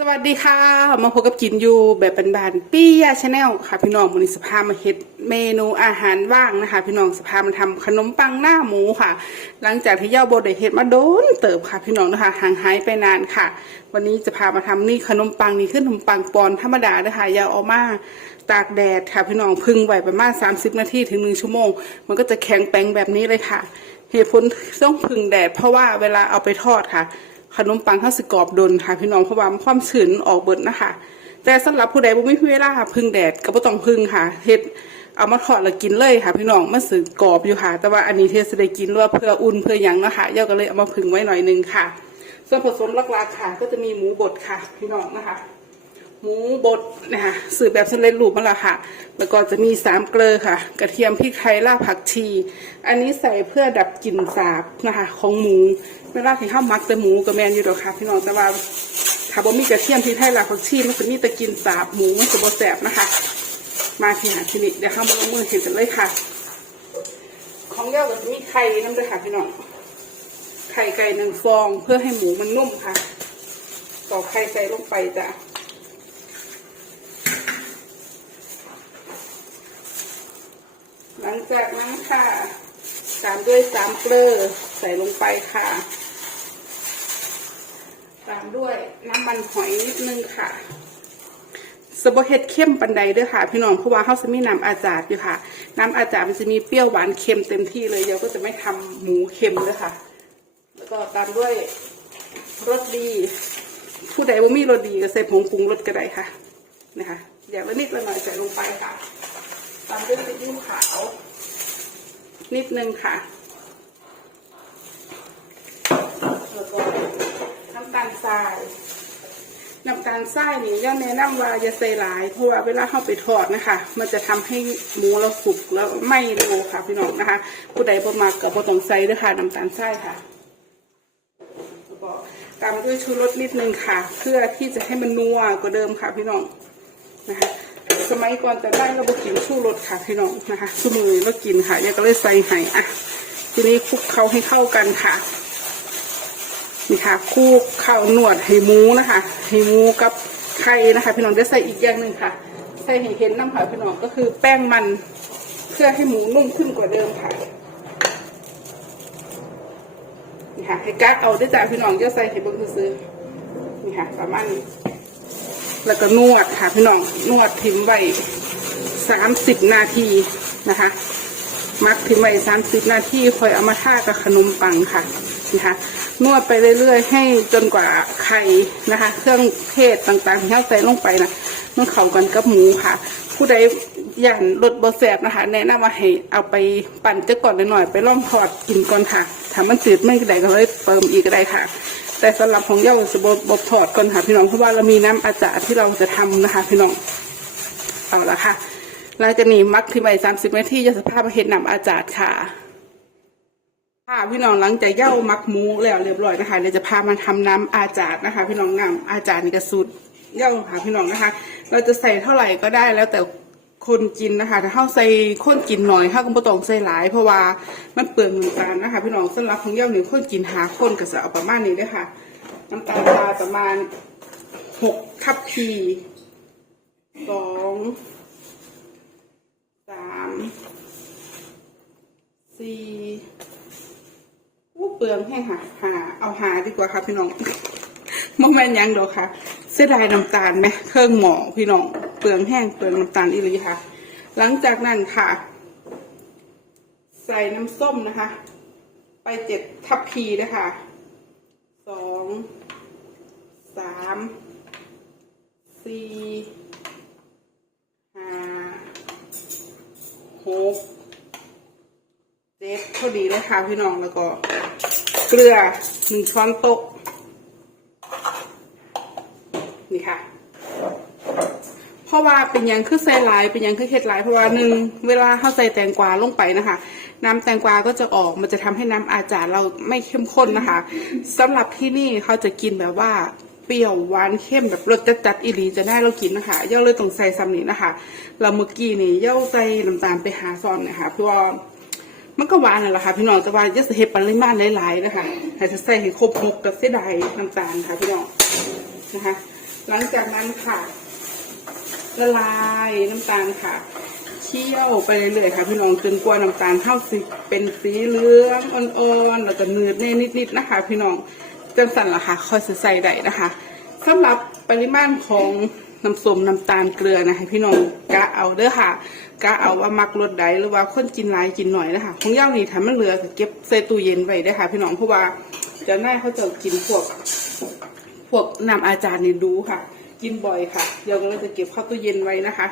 สวัสดีค่ะ มาพบกับกินอยู่แบบบานๆปี้ยาชาแนลค่ะ พี่น้องวันนี้สภามาเฮ็ดเมนูอาหารว่างนะคะ พี่น้องสภามาทำขนมปังหน้าหมูค่ะ หลังจากที่ย่าโบได้เฮ็ดมาโดนเติบค่ะพี่น้องนะคะห่างหายไปนานค่ะ วันนี้จะพามาทำนี่ขนมปังนี่ขึ้นขนมปังปอนธรรมดานะคะยาเอามาตากแดดค่ะ พี่น้องพึ่งไว้ประมาณ 30 นาทีถึง1ชั่วโมง มันก็จะแข็งแป้งแบบนี้เลยค่ะ เหตุผลต้องพึ่งแดดเพราะว่าเวลาเอาไปทอดค่ะ ขนมปังข้าวสกรอบดนค่ะพี่น้องเพราะว่าความชื้นออกเบิดนะคะ แต่สำหรับผู้ใดบ่มีเวลาพึ่งแดดก็บ่ต้องพึ่งค่ะเฮ็ดเอามาทอดแล้วกินเลยค่ะ พี่น้องมันสึกกรอบอยู่ค่ะ แต่ว่าอันนี้เทสได้กินว่าเพื่ออุ่นเพื่อยังนะคะย่าก็เลยเอามาพึ่งไว้หน่อยนึงค่ะ ส่วนผสมหลักๆค่ะ ก็จะมีหมูบดค่ะ พี่น้องนะคะหมูบดนะคะสื่อแบบสำเร็จรูปมาล้วค่ะ แล้วก็จะมีสามเกลือค่ะ กระเทียมพริกไทยรากผักชี อันนี้ใส่เพื่อดับกลิ่นสาบนะคะ ของหมู เวลาที่ข้าวมักแต่หมูกับแมนอยู่ดอกค่ะพี่น้องแต่ว่าถ้าบ่มีกระเทียมพริกไทยรากผักชีมันจะมีแต่กินสาบหมูมันจะบ่แสบนะคะ มาที่หาที่นี่เดี๋ยวข้ามาลงมือเห็นกันเลยค่ะ ของเย้าก็จะมีไข่น้ำด้วยค่ะพี่น้องไข่ไก่หนึ่งฟองเพื่อให้หมูมันนุ่มค่ะต่อกไข่ใส่ลงไปจ้ะหลังจากนั้นค่ะตามด้วยสามเกลือใส่ลงไปค่ะ ตามด้วยน้ำมันหอยนิดนึงค่ะสบเฮ็ดเข้มปันใดด้วยค่ะ พี่น้องเพราะว่าเขาจะมีน้ำอาจาดอยู่ค่ะ น้ำอาจาดมันจะมีเปรี้ยวหวานเค็มเต็มที่เลยเดี๋ยวก็จะไม่ทำหมูเค็มด้วยค่ะ แล้วก็ตามด้วยรสดี ผู้ใดว่ามีรสดีก็ใส่ผงปรุงรสก็ได้ค่ะนะคะอย่างละนิดละหน่อยใส่ลงไปค่ะ ตามด้วยซีอิ๊วขาว นิดนึงค่ะแล้วก็ ตาลทรายน้ำตาลทรายนี่ย่าแนะนำว่าอย่าใส่หลายเพราะว่าเวลาเข้าไปทอดนะคะ มันจะทำให้หมูเราสุกแล้วไม้เร็วค่ะพี่น้องนะคะ ผู้ใดบ่มากับบ่ต้องใส่ด้วยค่ะน้ำตาลทรายค่ะตามด้วยชูรสนิดนึงค่ะ เพื่อที่จะให้มันนัวกว่าเดิมค่ะพี่น้องนะคะ สมัยก่อนแต่ได้เราบกินชูรสค่ะพี่น้องนะคะชูมือเรากินค่ะยายก็เลยใส่ให้อะทีนี้คลุกเคล้าให้เข้ากันค่ะ นี่ค่ะคลุกเข้าหนวดให้หมูนะคะให้หมูกับไข่นะคะ พี่น้องได้ใส่อีกอย่างหนึ่งค่ะ ใส่ให้เห็นน้ำค่ะพี่น้องก็คือแป้งมันเพื่อให้หมูนุ่มขึ้นกว่าเดิมค่ะนี่ค่ะให้กัดเอาได้จ้าพี่น้องจะใส่ให้เบิ่งซื้อนี่ค่ะ ประมาณนี้แล้วก็นวดค่ะพี่น้องนวดทิ้งไว้สามสิบนาทีนะคะมักทิ้งไว้สามสิบนาทีค่อยเอามาท่ากับขนมปังค่ะนะคะ นวดไปเรื่อยๆ ให้จนกว่าไข่นะคะ เครื่องเทศต่างๆที่เราใส่ลงไปนะมันเข้ากันกับหมูค่ะ ผู้ใดย่านรสบแสบนะคะ แนะนำว่าให้เอาไปปั่นจะก่อนหน่อยๆไปล่องทอดกินก่อนค่ะถ้ามันจืดไม่ได้ก็เลยเติมอีกก็ได้ค่ะ แต่สำหรับของเย้าจะบบทอดก่อนค่ะพี่น้องเพราะว่าเรามีน้ำอาจารย์ที่เราจะทำนะคะ พี่น้องเอาละค่ะหลังจากนี้มักที่ใบสามสิบนาทีจะสภาพเห็ดน้ำอาจารย์ค่ะ ค่ะพี่น้องหลังจากเย้ามักหมูแล้วเรียบร้อยนะคะเดี๋ยวจะพามาทำน้ำอาจารย์นะคะ พี่น้องน้ำอาจารย์นี่กระสุดเย้าค่ะพี่น้องนะคะ เราจะใส่เท่าไหร่ก็ได้แล้วแต่คนกินนะคะถ้าเข้าใส่คนกินหน่อยเข้าก็ไม่ต้องใส่หลาย เพราะว่ามันเปลืองน้ำตาลนะคะ พี่น้องสำหรับของเย้าหนึ่งคนกินหาคนก็จะเอาประมาณนี้เลยค่ะน้ำตาลทราประมาณหกทัพพีสองสามสี่อู้ เปลืองให้หาหาเอาหาดีกว่าค่ะพี่น้องมองแม่นยังดอกค่ะ เสียดายน้ำตาลไหมเครื่องหมอพี่น้องเปลืองแห้งเปลืองน้ำตาลอีหลีค่ะ หลังจากนั้นค่ะ ใส่น้ำส้มนะคะ ไปเจ็ดทัพพีนะคะสองสามสี่ห้าหกเจ็ดพอดีเลยค่ะพี่น้องแล้วก็ เกลือหนึ่งช้อนโต๊ะนี่ค่ะ เพราะว่าเป็นยังคือใส่หลายเป็นยังคือเฮ็ดหลายเพราะว่าหนึ่งเวลาเข้าใส่แตงกวาลงไปนะคะ น้ำแตงกวาก็จะออกมันจะทำให้น้ำอาจารย์เราไม่เข้มข้นนะคะสำหรับที่นี่เขาจะกินแบบว่าเปรี้ยวหวานเข้มแบบรสจัดๆอีหลีจะได้เรากินนะคะย่าเลยต้องใส่ซ้ำนี้นะคะ เราเมื่อกี้นี่ย่าใส่น้ำตาลไปหาซอนนะคะเพราะว่า มันก็หวานนั่นแหละค่ะพี่น้องแต่ว่าจะเห็ดปริมาณหลายๆนะคะให้จะใส่ให้ครบหกกับเสียดายน้ำตาลค่ะพี่น้องนะคะ หลังจากนั้นค่ะละลายน้ำตาลค่ะเคี่ยวไปเรื่อยๆค่ะพี่น้องจนกว่าน้ำตาลเข้าสีเป็นสีเหลืองอ่อนๆแล้วก็เนืดแน่นิดๆนะคะ พี่น้องจังสันละค่ะค่อยสิใส่ได้นะคะสำหรับปริมาณของน้ำส้มน้ำตาลเกลือนะคะพี่น้องกะเอาเด้อค่ะ กะเอาว่ามักรสใดหรือว่าคนกินหลายกินหน่อยนะคะของย่างนี่ถ้ามันเหลือก็เก็บใส่ตู้เย็นไว้ได้ค่ะ พี่น้องเพราะว่าจะน่ายเขาจะกินพวก พวกน้ำอาจารย์นี่ดูค่ะ กินบ่อยค่ะเดี๋ยวก็เลยจะเก็บเข้าตู้เย็นไว้นะคะ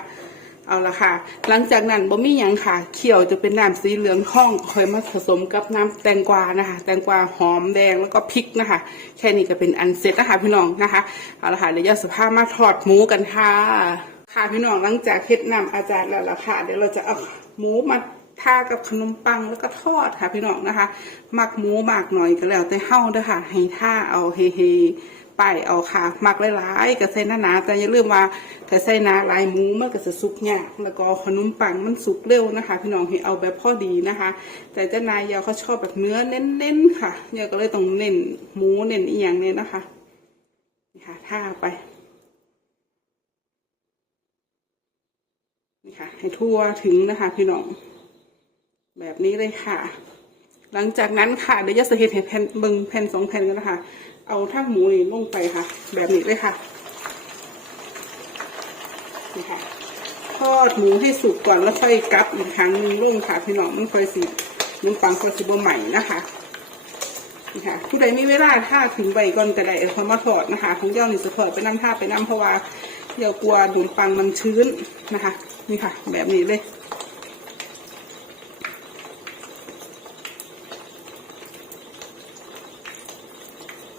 เอาละค่ะ หลังจากนั้นบ่มีหยังค่ะเคี่ยวจะเป็นน้ำสีเหลืองทองค่อยมาผสมกับน้ำแตงกวานะคะ แตงกวาหอมแดงแล้วก็พริกนะคะ แค่นี้ก็เป็นอันเสร็จนะคะพี่น้องนะคะเอาละค่ะเดี๋ยวจะสภาพมาทอดหมูกันค่ะ ค่ะพี่น้องหลังจากเฮ็ดน้ำอาจารย์แล้วล่ะค่ะ เดี๋ยวเราจะเอาหมูมาทากับขนมปังแล้วก็ทอดค่ะพี่น้องนะคะหมักหมูหมักหน่อยก็แล้ว แต่เฮาเด้อค่ะ ให้ท่าเอาเฮเฮไปเอาค่ะ หมักหลายๆก็ใส่หนาๆแต่อย่าลืมว่าถ้าใส่หนาหลายหมูมันก็จะสุกยากแล้วก็ขนมปังมันสุกเร็วนะคะ พี่น้องให้เอาแบบพอดีนะคะ แต่เจ้านายยาเขาชอบแบบเนื้อเน้นๆค่ะยาวก็เลยต้องเน้นหมูเน้นอีหยังเนี่ยนะคะนี่ค่ะท่าไป นี่ค่ะ ให้ทั่วถึงนะคะ พี่น้อง แบบนี้เลยค่ะ หลังจากนั้นค่ะเดี๋ยวจะสเก็ตเห็นแผ่นเบิงแผ่นสองแผ่นกันนะคะ เอาท่าหมูนี่ลงไปค่ะ แบบนี้เลยค่ะนี่ค่ะทอดหมูให้สุกก่อนแล้วค่อยกลับอีกครั้งหนึงลงค่ะ พี่น้องมันค่อยสิน้ำปังค่อยสิบใหม่นะคะนี่ค่ะ ผู้ใดมีเวลาท่าถึงใบก่อนกระไดเอาเขามาทอดนะคะของเจ้านี่จะทอดไปน้ำท่าไปน้ำเพราะว่าเดี๋ยวกลัวขนมปังมันชื้นนะคะ นี่ค่ะ แบบนี้เลย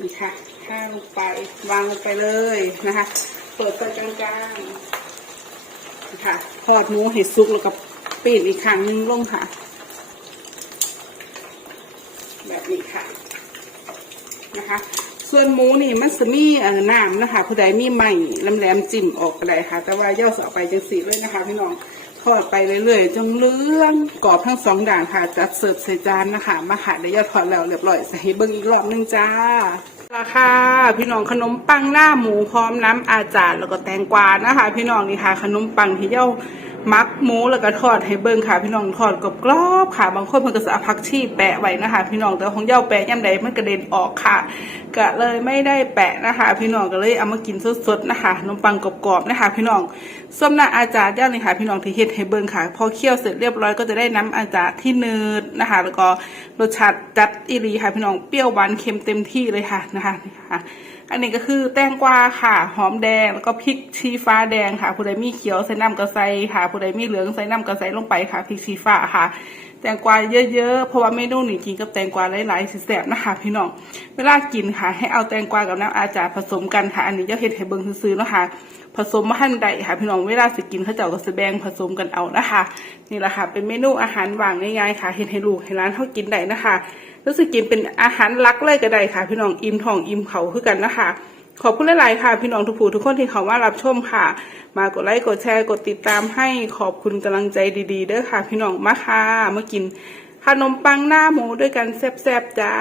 นี่ค่ะข้าวลงไปวางลงไปเลยนะคะ เปิดไฟกลางๆนี่ค่ะทอดหมูให้สุกแล้วก็ปีนอีกครั้งหนึงลงค่ะ แบบนี้ค่ะนะคะ ส่วนหมูนี่มันจะมีเอ่อน้ำนะคะผู้ใดมีใหม่ลำแหลมจิ้มออกก็ได้ค่ะ แต่ว่าย่อสเอไปจังสีเลยนะคะพี่น้องทอดไปเรื่อยๆจนเลื่องกรอบทั้งสองด่านค่ะ จัดเสิร์ฟใส่จานนะคะ มาค่ะเดี๋ยวย่อทอดแล้วเรียบร้อยใส่เบิ้งอีกรอบหนึงจ้าราคาพี่น้องขนมปังหน้าหมูพร้อมน้ำอาจารย์แล้วก็แตงกวานะคะ พี่น้องนี่ค่ะ ขนมปังที่เย่า มักหมูแล้วก็ทอดให้เบิ่งค่ะ พี่น้องทอดกรอบๆค่ะ บางคนเพิ่นก็จะเอาผักชีแปะไว้นะคะ พี่น้องแต่ของเย้าแปะย่ำใดมันกระเด็นออกค่ะ ก็เลยไม่ได้แปะนะคะ พี่น้องก็เลยเอามากินสดๆนะคะขนมปังกรอบๆนะคะ พี่น้องส้มหน้าอาจารย์ย่านี่ค่ะ พี่น้องที่เฮ็ดให้เบิ่งค่ะ พอเคี่ยวเสร็จเรียบร้อยก็จะได้น้ำอาจารย์ที่เนืดนะคะ แล้วก็รสชาติจัดอีหลีค่ะ พี่น้องเปรี้ยวหวานเค็มเต็มที่เลยค่ะนะคะนี่ค่ะ อันนี้ก็คือแตงกวาค่ะ หอมแดงแล้วก็พริกชี้ฟ้าแดงค่ะ ผู้ใดมีเขียวใส่น้ำกระใสค่ะ ผู้ใดมีเหลืองใส่น้ำกระใสลงไปค่ะพริกชี้ฟ้าค่ะ แตงกวาเยอะๆ เพราะว่าเมนูนี้กินกับแตงกวาหลายๆสิแสบนะคะพี่น้อง เวลากินค่ะ ให้เอาแตงกวากับน้ำอาจารย์ผสมกันค่ะ อันนี้จะเฮ็ดให้เบิ่งซื้อๆนะค่ะผสมมาหั่นใดค่ะพี่น้องเวลาสิกินเขาเจ้าก็สแบ่งผสมกันเอานะคะ นี่แหละค่ะ เป็นเมนูอาหารว่างง่ายๆค่ะเฮ็ดให้ลูกให้ร้านเขากินได้นะคะรู้สึกกินเป็นอาหารลักเลยก็ได้ค่ะ พี่น้องอิ่มท้องอิ่มเขาคือกันนะคะ ขอบคุณหลาย ๆ ค่ะ พี่น้องทุกผู้ทุกคนที่เขามารับชมค่ะ มากดไลค์กดแชร์กดติดตามให้ขอบคุณกำลังใจดีๆเด้อค่ะ พี่น้องมาค่ะมากินขนมปังหน้าหมูด้วยกันแซ่บๆจ้า